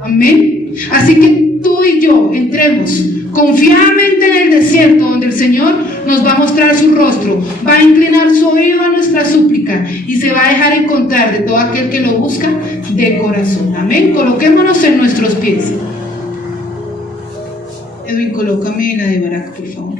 Amén. Así que tú y yo entremos confiadamente en el desierto, donde el Señor nos va a mostrar su rostro, va a inclinar su oído a nuestra súplica y se va a dejar encontrar de todo aquel que lo busca de corazón. Amén. Coloquémonos en nuestros pies. Edwin, colócame la de Barak, por favor.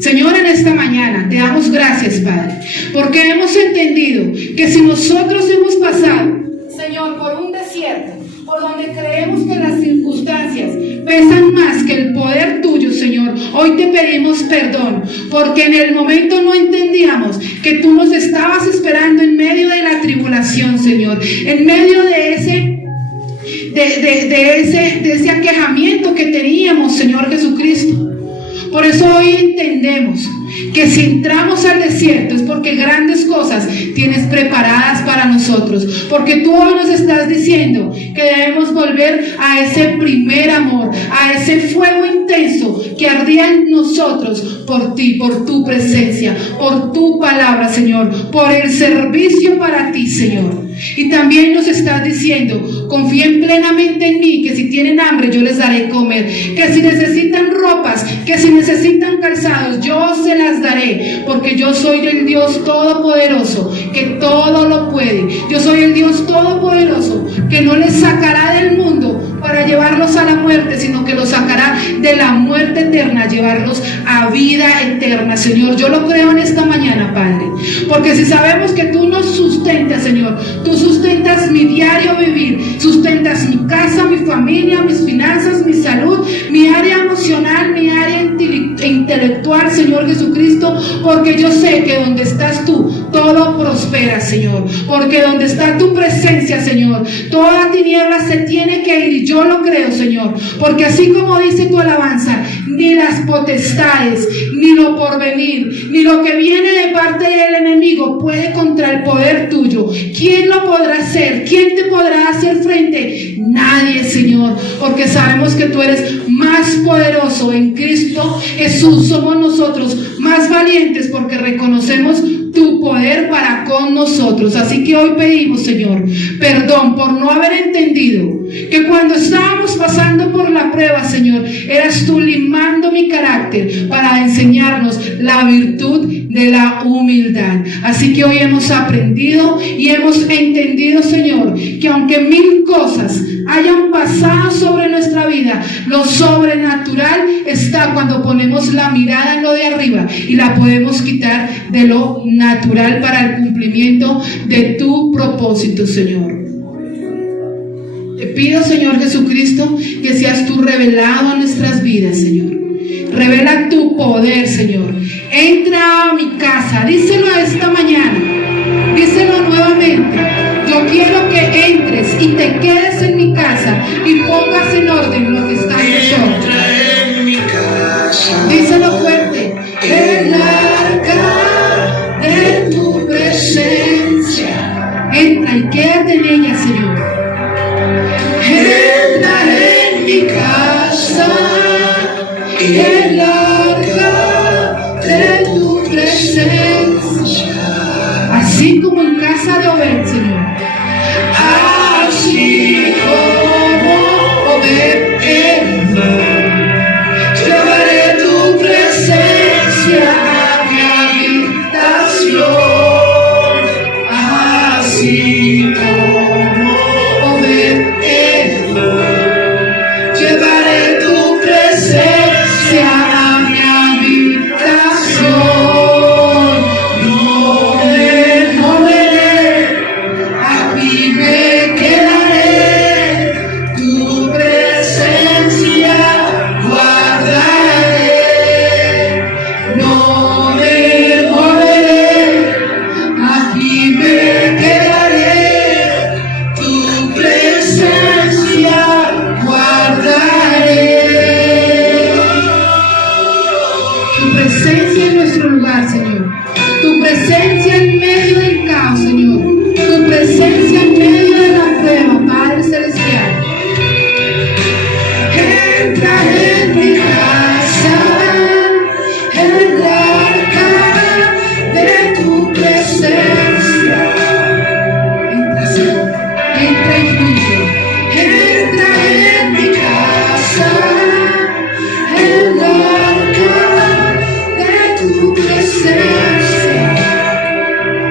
Señor, en esta mañana te damos gracias, Padre, porque hemos entendido que si nosotros hemos pasado, Señor, por un desierto, por donde creemos que las circunstancias pesan más que el poder tuyo, Señor, hoy te pedimos perdón, porque en el momento no entendíamos que tú nos estabas esperando en medio de la tribulación, Señor, en medio de ese aquejamiento que teníamos, Señor Jesucristo. Por eso hoy entendemos que si entramos al desierto es porque grandes cosas tienes preparadas para nosotros, porque tú hoy nos estás diciendo que debemos volver a ese primer amor, a ese fuego intenso que ardía en nosotros por ti, por tu presencia, por tu palabra, Señor, por el servicio para ti, Señor. Y también nos estás diciendo, confíen plenamente en mí, que si tienen hambre yo les daré comer, que si necesitan ropas, que si necesitan calzados, yo se las daré, porque yo soy el Dios todopoderoso, que todo lo puede. Yo soy el Dios todopoderoso, que no les sacará del mundo para llevarlos a la muerte, sino que los sacará de la muerte eterna, llevarlos a vida eterna, Señor. Yo lo creo en esta mañana, Padre, porque si sabemos que tú nos sustentas, Señor, tú sustentas mi diario vivir, sustentas mi casa, mi familia, mis finanzas, mi salud, mi área emocional, mi área intelectual, Señor Jesucristo, porque yo sé que donde estás tú, todo prospera, Señor, porque donde está tu presencia, Señor, toda tiniebla se tiene que ir. Yo lo creo, Señor, porque así como dice tu alabanza, ni las potestades, ni lo porvenir, ni lo que viene de parte del enemigo puede contra el poder tuyo. ¿Quién lo podrá hacer? ¿Quién te podrá hacer frente? Nadie, Señor, porque sabemos que tú eres más poderoso en Cristo Jesús. Somos nosotros más valientes porque reconocemos tu poder para con nosotros. Así que hoy pedimos, Señor, perdón por no haber entendido que cuando estábamos pasando por la prueba, Señor, eras tú limando mi carácter para enseñarnos la virtud de la humildad. Así que hoy hemos aprendido y hemos entendido, Señor, que aunque mil cosas hayan pasado sobre nuestra vida, lo sobrenatural está cuando ponemos la mirada en lo de arriba y la podemos quitar de lo natural para el cumplimiento de tu propósito, Señor. Te pido, Señor Jesucristo, que seas tú revelado a nuestras vidas, Señor. Revela tu poder, Señor. Entra a mi casa, díselo esta mañana, díselo nuevamente. Yo quiero que entres y te quedes en mi casa y pongas en orden lo que está en nosotros. Díselo fuerte. El arca de tu presencia. Entra y quédate en ella, Señor. el arca de tu presencia. Así como en casa de Obed, Señor. Así como Obed entró, llevaré tu presencia a mi habitación. Así como Obed entró, llevaré tu presencia a mi habitación. No me moveré, aquí me quedaré. Tu presencia guardaré. No me moveré, aquí me quedaré. Tu presencia guardaré. Tu presencia en nuestro lugar, Señor. Tu presencia en medio del caos, Señor. Tu presencia en medio de la prueba, Padre Celestial. Entra en mi casa, el arca de tu presencia. Entra, Señor. Entra y fluye. Entra en mi casa, el arca de tu presencia.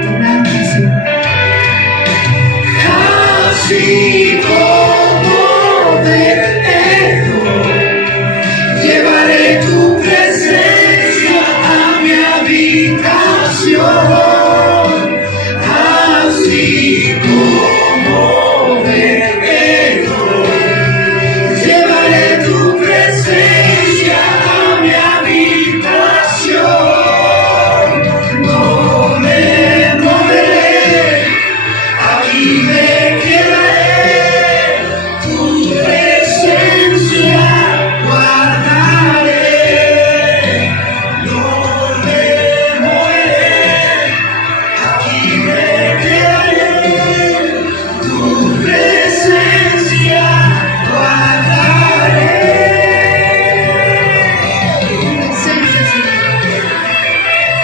Adelante, Señor. Así como Obed entró, llevaré tu presencia a mi habitación. Así como Obed entró, llevaré tu presencia a mi habitación. No me moveré, aquí me quedaré. Tu presencia guardaré. No me moveré, aquí me quedaré. Tu presencia guardaré.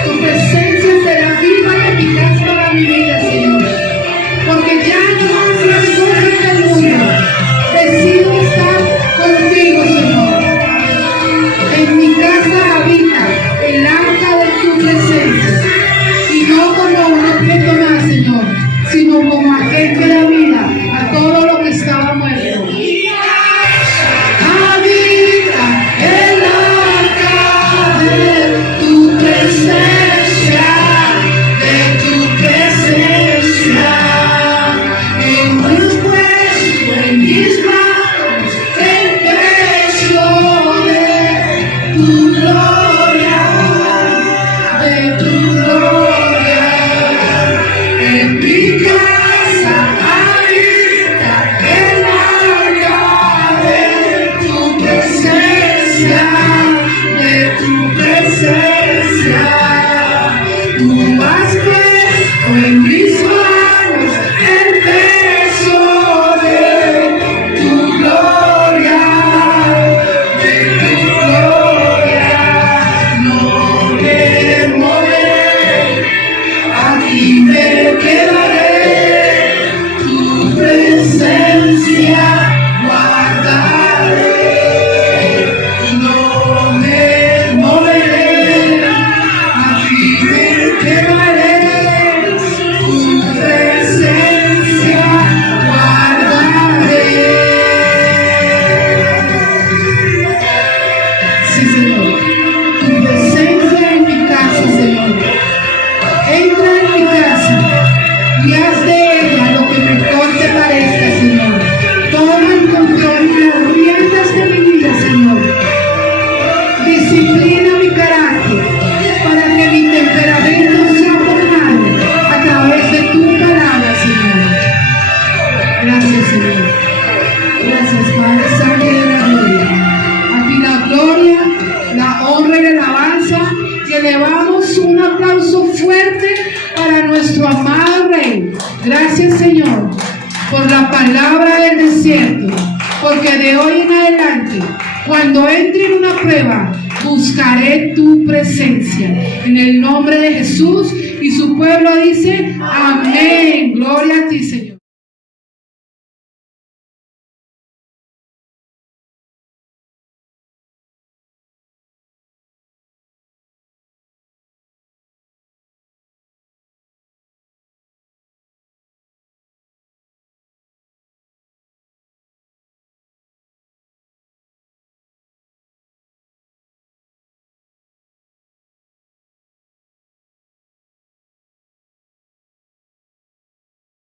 Tu presencia será viva y eficaz para mi vida, Señor. Porque ya no más las cosas del mundo. Decido estar contigo, Señor. En mi casa habita el arca de tu presencia. Y no como un objeto más, Señor, sino como aquel que da vida a todo lo que estaba muerto. Habita el arca de tu presencia, de tu presencia. En mis huesos, en mis manos, el peso de tu gloria, de tu gloria. En mi casa habita el arca de tu presencia, de tu presencia. Tú has puesto en mis manos el peso de tu gloria, de tu gloria. No me moveré, aquí me quedaré. Tu presencia guardaré. No me moveré, aquí me quedaré. Tu presencia guardaré. Sí, Señor. Tu presencia en mi casa, Señor. Entra en mi casa y haz de ella lo que mejor te parezca, Señor. Toma el control y las riendas de mi vida, Señor. Disciplina mi carácter para que mi temperamento sea formado a través de tu palabra, Señor. Gracias, Señor. Gracias, Padre Santo de la gloria. A ti la gloria, la honra y la alabanza. Y elevamos un aplauso fuerte para nuestro amado Rey. Gracias, Señor, por la palabra del desierto, porque de hoy en adelante, cuando entre en una prueba, buscaré tu presencia. En el nombre de Jesús, y su pueblo dice, amén. Gloria a ti, Señor.